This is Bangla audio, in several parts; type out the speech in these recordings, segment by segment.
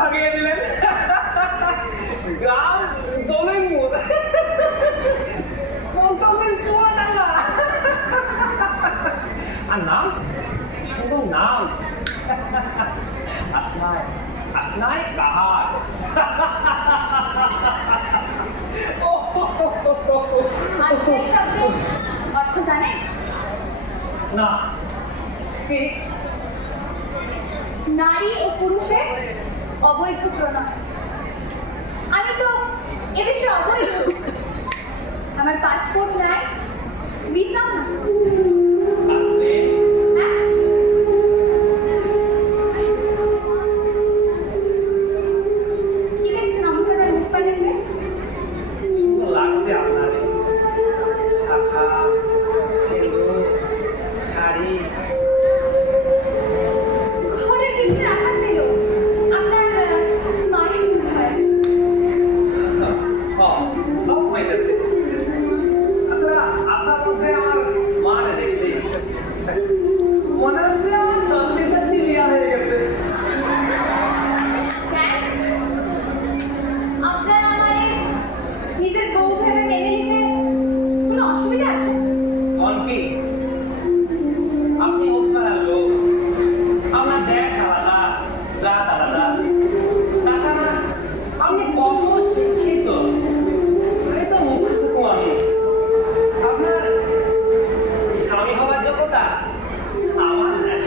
ভাগিয়ে দিলেন। গ্রাম দলিমপুর, পোস্ট অফিস চুয়াডাঙ্গা। আর নাম, সুন্দর নাম, আসনায় আসনায় কাহার। আশ্রয় শব্দের অর্থ জানেন? না, কি? নারী ও পুরুষের অবৈধ প্রণয়। আমি তো এদেশে অবৈধ। আমার পাসপোর্ট নাই, ভিসাও না। হ্যাঁ? কি দেখছেন আমার মুখ পাইছে? সুন্দর লাগছে আপনার শাখা, সেলুন, শাড়ি। ঘরের ভিতরে রাখা ছিল আপনার মায়ের মুখায়। সব হইতেছে। আসলে আপনার মধ্যে আমার মানে দেখছি, মনে হচ্ছে আমার সত্যি সত্যি বিয়া হয়ে গেছে। কেন? আপনার আমায় নিজের বউ ভেবে মেনে নিতে কোনো অসুবিধা আছে? কোন কি? আপনি ওখানে লোক, আমার দেশ আলাদা, জাত আলাদা। তাছাড়া আপনি কত শিক্ষিত, এই তো মুখস্থ মানুষ। আপনার স্বামী হওয়ার যোগ্যতা আমার নাই।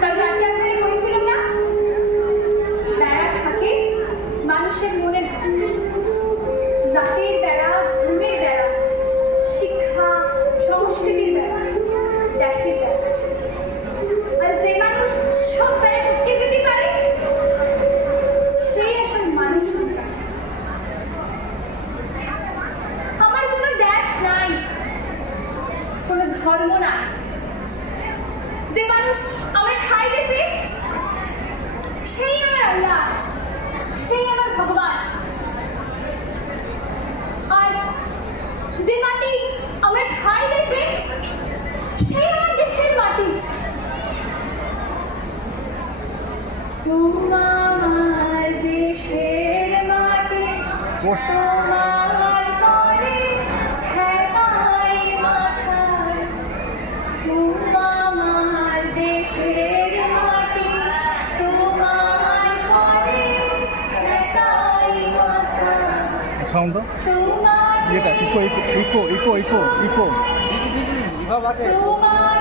কাল রাতে আপনারে কইছিলাম না, বেড়া থাকে মানুষের মনের ভিতরে। জাতির বেড়া, ধর্মের বেড়া, শিক্ষা সংস্কৃতির বেড়া, দেশের বেড়া। আর যে মানুষ সব বেড়া টপকে যেতে পারে সেই আসল মানুষ। আমার কোনো দেশ নাই, কোনো ধর্ম নাই। যে মানুষ আমার খাই গেছে সেই আমার আল্লাহ, সেই আমার ভগবান। আর যে মাটি আমার খাই গেছে সেই আমার দেশের মাটি। তোমার দেশের মাটি তোমার পরে খেলায় মাথায়। তোমার দেশের মাটি তোমার পরে খেলায় মাথায়। সাউন্ড দাও। তোমার ইয়েটা echo echo echo echo echo echo তোমার